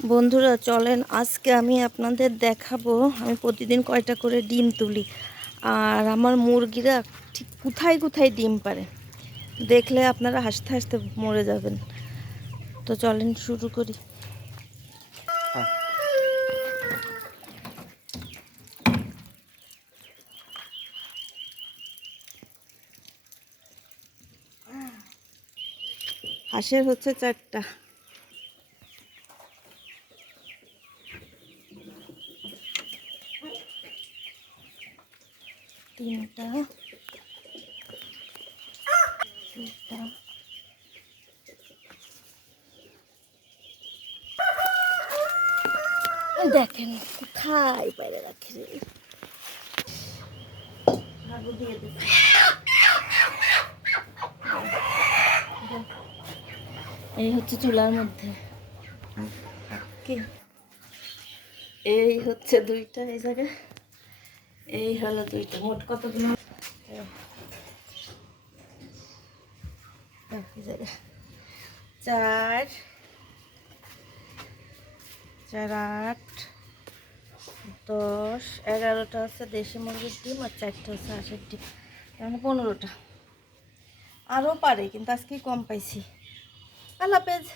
বন্ধুরা চলেন আজকে আমি আপনাদের দেখাবো আমি প্রতিদিন কয়টা করে ডিম তুলি আর আমার মুরগিরা ঠিক কোথায় কোথায় ডিম পারে। দেখলে আপনারা হাসতে হাসতে মরে যাবেন। তো চলেন শুরু করি। হাঁসের হচ্ছে 4টা। তিনটা, দুটা, দেখেন কোথায় বাইরে রাখি রে। এই হচ্ছে চুলার মধ্যে কি, এই হচ্ছে 2টা এই জায়গায়, এই হলো 2টা, মোট কতগুলো? চার, 4, 8, 10, 11টা হচ্ছে দেশি মুরগির ডিম আর 4টা হচ্ছে হাঁসের ডিম, মানে 15টা। আরও পারে কিন্তু আজকে কম পাইছি। আল্লাহ হাফেজ।